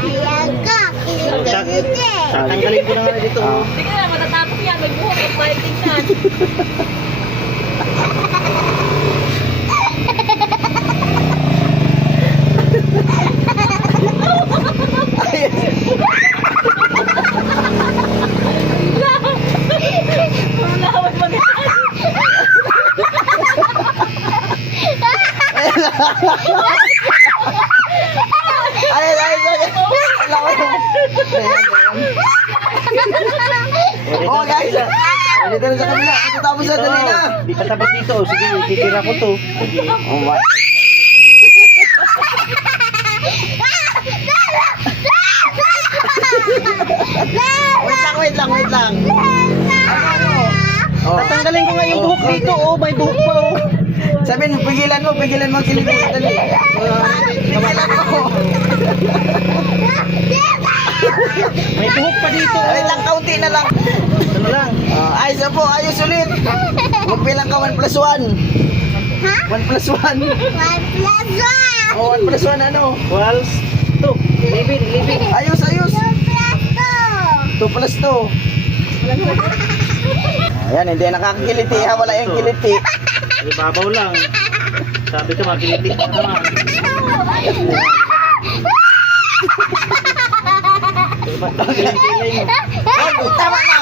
Ayan ka, kiliti-kiliti. Tatanggalin ko na nga dito. Sige na, matatapos yan. May buhok yung balikin yan. Pulawad mag Oh guys, dito na sa kabila. Ito tapos na dali na. Di pa tapos dito. Sige, titira ko to. Oh my. Wait lang. Oh. Tatanggalin ko nga yung buhok dito. Oh, may buhok pa oh. Sabihin, pigilan mo ang kiliti. Dali. Pigilan mo. May buhok pa dito. Wait lang, kaunti na lang. Ano lang? Ayos na po, ayos ulit. Magbilang ka 1 plus 1. Ha? 1 plus 1. 1 plus 1. Oh, 1 plus 1 ano? Walls. To. Living. Ayos. 2 plus 2 plus 2. Ayan, hindi nakakakiliti ha. Wala yung kiliti. Ay, babaw lang. Sabi ko, makiliti ka naman. Kiling-kiling. Oh, tama na.